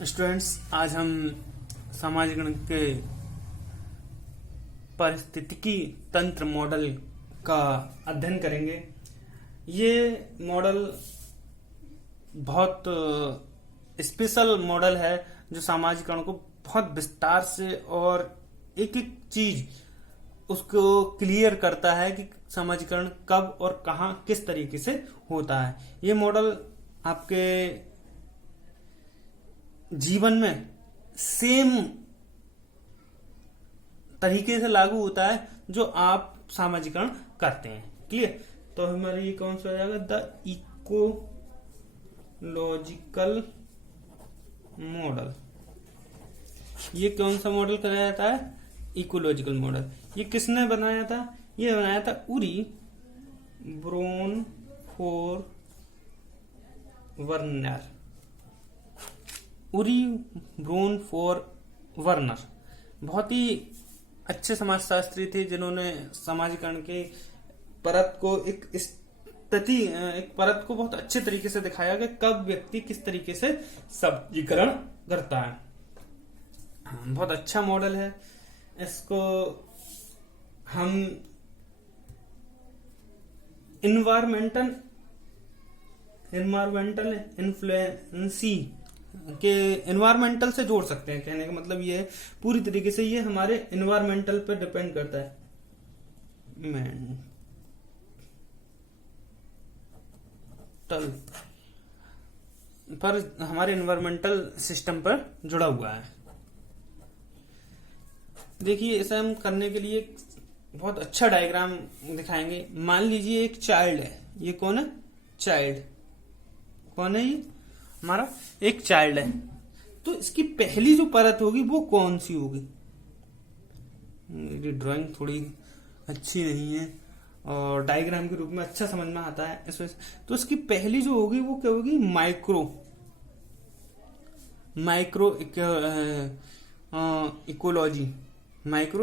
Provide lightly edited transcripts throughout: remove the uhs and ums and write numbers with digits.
Students, आज हम सामाजिक गणित के पारिस्थितिकी तंत्र मॉडल का अध्ययन करेंगे। ये मॉडल बहुत स्पेशल मॉडल है जो सामाजिकरण को बहुत विस्तार से और एक एक चीज उसको क्लियर करता है कि सामाजिकरण कब और कहाँ किस तरीके से होता है। ये मॉडल आपके जीवन में सेम तरीके से लागू होता है जो आप सामाजिकरण करते हैं। क्लियर? तो हमारा ये कौन सा हो जाएगा? The ecological model. ये कौन सा मॉडल कराया जाता है? Ecological model. ये किसने बनाया था? ये बनाया था उरी ब्रोनफोर-वर्नर। उरी ब्रोनफोर-वर्नर बहुत ही अच्छे समाजशास्त्री थे जिन्होंने सामाजिकरण के परत को एक परत को बहुत अच्छे तरीके से दिखाया कि कब व्यक्ति किस तरीके से सामाजिकरण करता है। बहुत अच्छा मॉडल है। इसको हम इन्वायरमेंटल इन्फ्लुएंसी के एनवायरमेंटल से जोड़ सकते हैं। कहने का मतलब ये है पूरी तरीके से ये हमारे एनवायरमेंटल पे डिपेंड करता है। पर हमारे एनवायरमेंटल सिस्टम पर जुड़ा हुआ है। देखिए, इसे हम करने के लिए बहुत अच्छा डायग्राम दिखाएंगे। मान लीजिए एक चाइल्ड है। ये कौन है? चाइल्ड। कौन है ये? हमारा एक चाइल्ड है। तो इसकी पहली जो परत होगी वो कौन सी होगी? मेरी ड्राइंग थोड़ी अच्छी नहीं है और डायग्राम के रूप में अच्छा समझ में आता है इस वजह से। तो इसकी पहली जो होगी वो क्या होगी? माइक्रो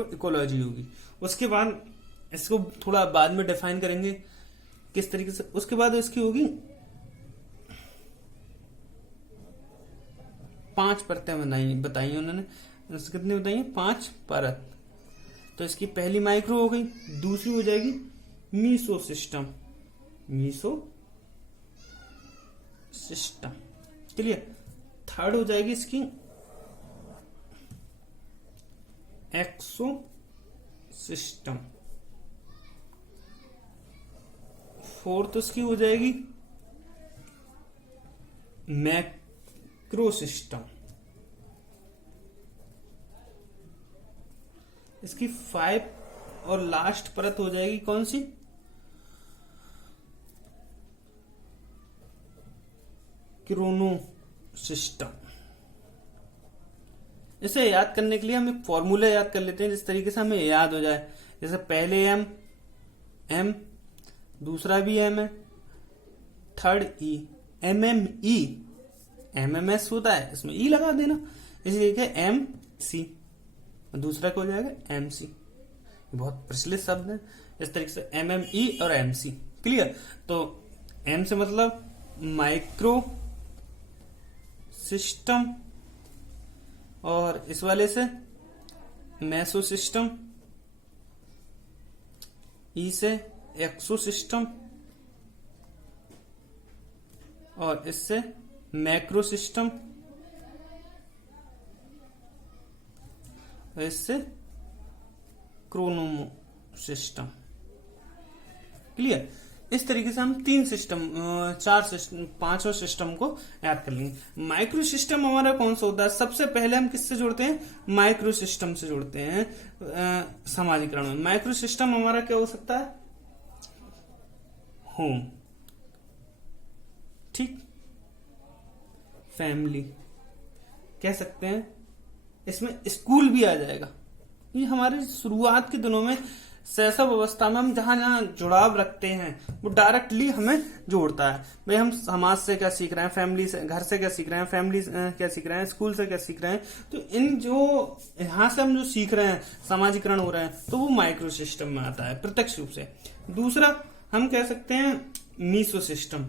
इकोलॉजी होगी। उसके बाद इसको थोड़ा बाद में डिफाइन करेंगे किस तरीके से। उसके बाद इसकी होगी 5 परतें बताई उन्होंने। कितनी बताई? 5 परत। तो इसकी पहली माइक्रो हो गई, दूसरी हो जाएगी मीसो सिस्टम। क्लियर? थर्ड हो जाएगी इसकी एक्सो सिस्टम। फोर्थ उसकी हो जाएगी मैक्रो सिस्टम। इसकी 5 और लास्ट परत हो जाएगी कौन सी? Chrono system. इसे याद करने के लिए हम एक फॉर्मूला याद कर लेते हैं जिस तरीके से हमें याद हो जाए। जैसे पहले एम, दूसरा भी एम है, थर्ड ई, एमएमई, एमएमएस होता है, इसमें ई लगा देना, इसलिए क्या एम सी। दूसरा क्या हो जाएगा? M C. बहुत प्रचलित शब्द है। इस तरीके से एमएमई और एम सी। क्लियर? तो एम से मतलब माइक्रो सिस्टम और इस वाले से मेसो सिस्टम, ई से एक्सो सिस्टम और इससे मैक्रो सिस्टम, इससे क्रोनोमो सिस्टम। क्लियर? इस तरीके से हम 3 सिस्टम, 4 सिस्टम, 5 सिस्टम को याद कर लेंगे। माइक्रो सिस्टम हमारा कौन सा होता है? सबसे पहले हम किससे जोड़ते हैं? माइक्रो सिस्टम से जोड़ते हैं सामाजिकरण में। माइक्रो सिस्टम हमारा क्या हो सकता है? होम, ठीक, फैमिली कह सकते हैं। इसमें स्कूल भी आ जाएगा। ये हमारे शुरुआत के दिनों में शैशव अवस्था में हम जहां जुड़ाव रखते हैं वो डायरेक्टली हमें जोड़ता है। भाई हम समाज से क्या सीख रहे हैं, फैमिली से, घर से क्या सीख रहे हैं, फैमिली क्या सीख रहे हैं, स्कूल से क्या सीख रहे हैं। तो इन जो यहां से हम जो सीख रहे हैं, सामाजिकरण हो रहे हैं, तो वो माइक्रो सिस्टम में आता है प्रत्यक्ष रूप से। दूसरा हम कह सकते हैं मीसो सिस्टम।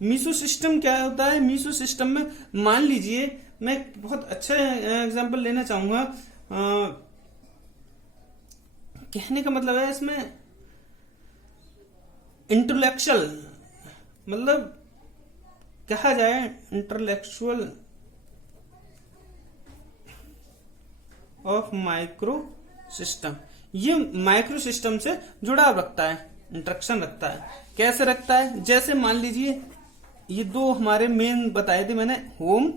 मीसो सिस्टम क्या होता है? मीसो सिस्टम में मान लीजिए, मैं एक बहुत अच्छा एग्जांपल लेना चाहूंगा। कहने का मतलब है इसमें इंटेलेक्चुअल, मतलब कहा जाए इंटेलेक्चुअल ऑफ माइक्रो सिस्टम। ये माइक्रो सिस्टम से जुड़ाव रखता है, इंटरेक्शन रखता है। कैसे रखता है? जैसे मान लीजिए ये दो हमारे मेन बताए थे मैंने, होम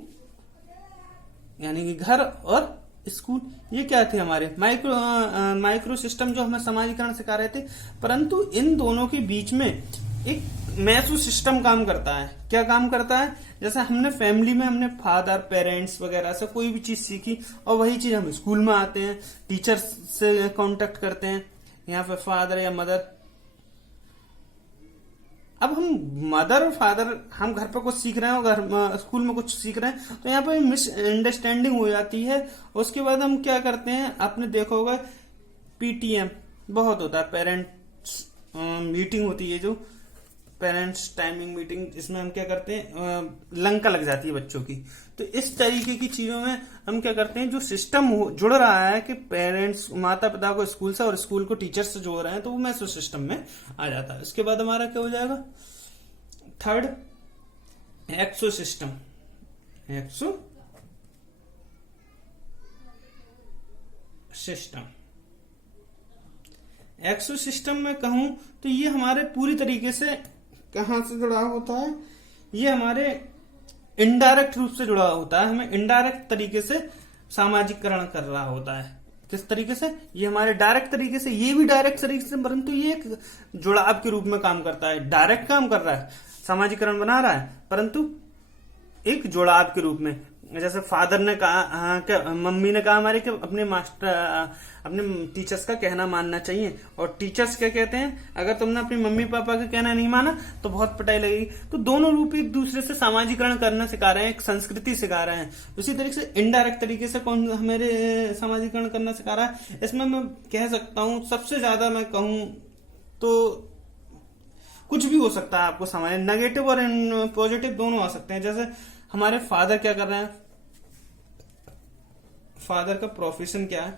यानी कि घर और स्कूल, ये क्या थे? हमारे माइक्रो सिस्टम जो हमें समाजीकरण सिखा रहे थे। परंतु इन दोनों के बीच में एक मैसो सिस्टम काम करता है। क्या काम करता है? जैसे हमने फैमिली में हमने फादर, पेरेंट्स वगैरह से कोई भी चीज सीखी, और वही चीज हम स्कूल में आते हैं, टीचर्स से कांटेक्ट करते हैं, यहाँ पे फादर या मदर। अब हम मदर और फादर, हम घर पर कुछ सीख रहे हैं और स्कूल में कुछ सीख रहे हैं, तो यहाँ पर मिसअंडरस्टैंडिंग हो जाती है। उसके बाद हम क्या करते हैं, आपने देखा होगा पीटीएम बहुत होता है, पेरेंट्स मीटिंग होती है, जो पेरेंट्स टाइमिंग मीटिंग, इसमें हम क्या करते हैं, लंका लग जाती है बच्चों की। तो इस तरीके की चीजों में हम क्या करते हैं, जो सिस्टम जुड़ रहा है कि पेरेंट्स, माता पिता को स्कूल से और स्कूल को टीचर से जोड़ रहे हैं, तो वो मैसो सिस्टम में आ जाता है। उसके बाद हमारा क्या हो जाएगा? थर्ड, एक्सो सिस्टम। एक्सो सिस्टम, एक्सो सिस्टम में कहूं तो ये हमारे पूरी तरीके से कहां से जुड़ा होता है? ये हमारे इनडायरेक्ट रूप से जुड़ा होता है, हमें इनडायरेक्ट तरीके से सामाजिकरण कर रहा होता है। किस तरीके से? ये हमारे डायरेक्ट तरीके से, ये भी डायरेक्ट तरीके से, परंतु ये एक जुड़ाव के रूप में काम करता है। डायरेक्ट काम कर रहा है, सामाजिकरण बना रहा है, परंतु एक जुड़ाव के रूप में। जैसे फादर ने कहा, क्या मम्मी ने कहा हमारे कि अपने मास्टर, अपने टीचर्स का कहना मानना चाहिए, और टीचर्स क्या कहते हैं, अगर तुमने अपनी मम्मी पापा का कहना नहीं माना तो बहुत पिटाई लगेगी। तो दोनों रूप एक दूसरे से सामाजिकरण करना सिखा रहे हैं, एक संस्कृति सिखा रहे हैं। उसी तरीके से इनडायरेक्ट तरीके से कौन हमारे सामाजिकरण करना सिखा रहा है? इसमें मैं कह सकता हूं, सबसे ज्यादा मैं कहूं तो कुछ भी हो सकता है आपको समझ, नेगेटिव और पॉजिटिव दोनों आ सकते हैं। जैसे हमारे फादर क्या कर रहे हैं, फादर का प्रोफेशन क्या है?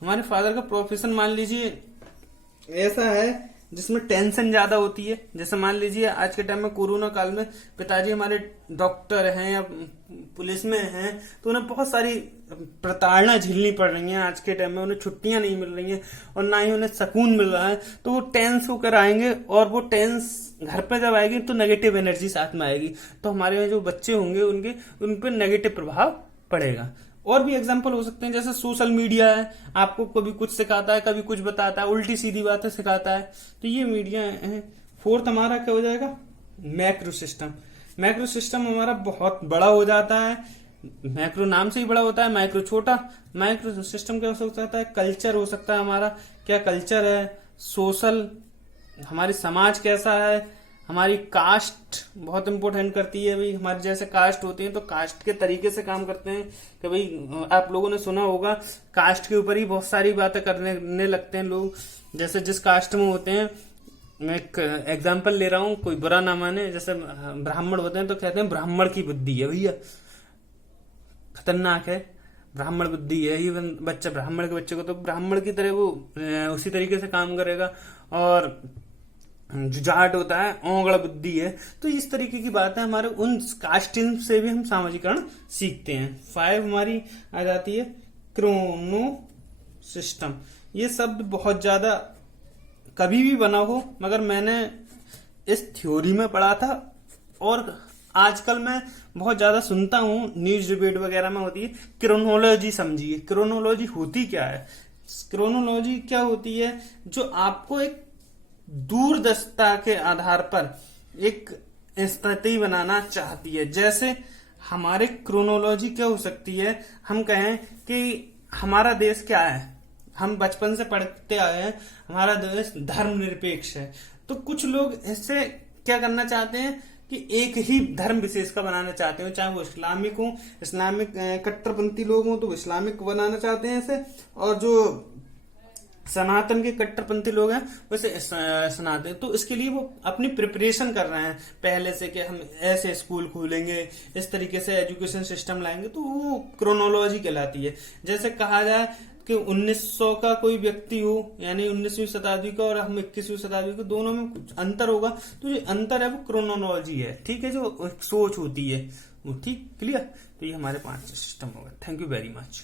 हमारे फादर का प्रोफेशन मान लीजिए ऐसा है जिसमें टेंशन ज्यादा होती है। जैसे मान लीजिए आज के टाइम में कोरोना काल में पिताजी हमारे डॉक्टर हैं या पुलिस में हैं, तो उन्हें बहुत सारी प्रताड़ना झेलनी पड़ रही है। आज के टाइम में उन्हें छुट्टियां नहीं मिल रही हैं और ना ही उन्हें सुकून मिल रहा है, तो वो टेंस होकर आएंगे, और वो टेंस घर पे जब आएगी तो नेगेटिव एनर्जी साथ में आएगी, तो हमारे जो बच्चे होंगे उन पर नेगेटिव प्रभाव पड़ेगा। और भी एग्जाम्पल हो सकते हैं, जैसे सोशल मीडिया है, आपको कभी कुछ सिखाता है, कभी कुछ बताता है, उल्टी सीधी बातें सिखाता है, तो ये मीडिया है। फोर्थ हमारा क्या हो जाएगा? Macro system. मैक्रो सिस्टम हमारा बहुत बड़ा हो जाता है, मैक्रो नाम से ही बड़ा होता है, माइक्रो छोटा। माइक्रो सिस्टम क्या हो सकता है? कल्चर हो सकता है हमारा, क्या कल्चर है, सोशल, हमारी समाज कैसा है, हमारी कास्ट बहुत इंपॉर्टेंट करती है। भाई हमारे जैसे कास्ट होती है तो कास्ट के तरीके से काम करते हैं कि भाई आप लोगों ने सुना होगा कास्ट के ऊपर ही बहुत सारी बातें करने लगते हैं लोग। जैसे जिस कास्ट में होते हैं, मैं एक एग्जांपल ले रहा हूँ, कोई बुरा ना माने, जैसे ब्राह्मण होते हैं तो कहते हैं ब्राह्मण की बुद्धि है, भैया खतरनाक है, ब्राह्मण बुद्धि है, ये बच्चा ब्राह्मण के बच्चे को तो ब्राह्मण की तरह वो उसी तरीके से काम करेगा। और जो जाट होता है ओंगड़ बुद्धि है। तो इस तरीके की बात है, हमारे उन कास्टिंग से भी हम सामाजिकरण सीखते हैं। 5 हमारी आ जाती है क्रोनो सिस्टम। ये शब्द बहुत ज्यादा कभी भी बना हो, मगर मैंने इस थ्योरी में पढ़ा था और आजकल मैं बहुत ज्यादा सुनता हूँ, न्यूज डिबेट वगैरह में होती है। क्रोनोलॉजी समझिए, क्रोनोलॉजी होती क्या है? क्रोनोलॉजी क्या होती है? जो आपको एक दूरदर्शिता के आधार पर एक स्थिति बनाना चाहती है। जैसे हमारे क्रोनोलॉजी क्या हो सकती है, हम कहें कि हमारा देश क्या है, हम बचपन से पढ़ते आए हैं हमारा देश धर्मनिरपेक्ष है। तो कुछ लोग इससे क्या करना चाहते हैं कि एक ही धर्म विशेष का बनाना चाहते हो, चाहे वो इस्लामिक हो, इस्लामिक कट्टरपंथी लोग हो तो वो इस्लामिक बनाना चाहते हैं इसे, और जो सनातन के कट्टरपंथी लोग हैं वैसे सनातन, तो इसके लिए वो अपनी प्रिपरेशन कर रहे हैं पहले से कि हम ऐसे स्कूल खोलेंगे, इस तरीके से एजुकेशन सिस्टम लाएंगे, तो वो क्रोनोलॉजी कहलाती है। जैसे कहा जाए कि 1900 का कोई व्यक्ति हो, यानी 19वीं शताब्दी का और हम 21वीं शताब्दी का, दोनों में कुछ अंतर होगा, तो जो अंतर है वो क्रोनोलॉजी है, ठीक है, जो सोच होती है वो, ठीक, क्लियर। तो ये हमारे 5 सिस्टम होगा। Thank you very much.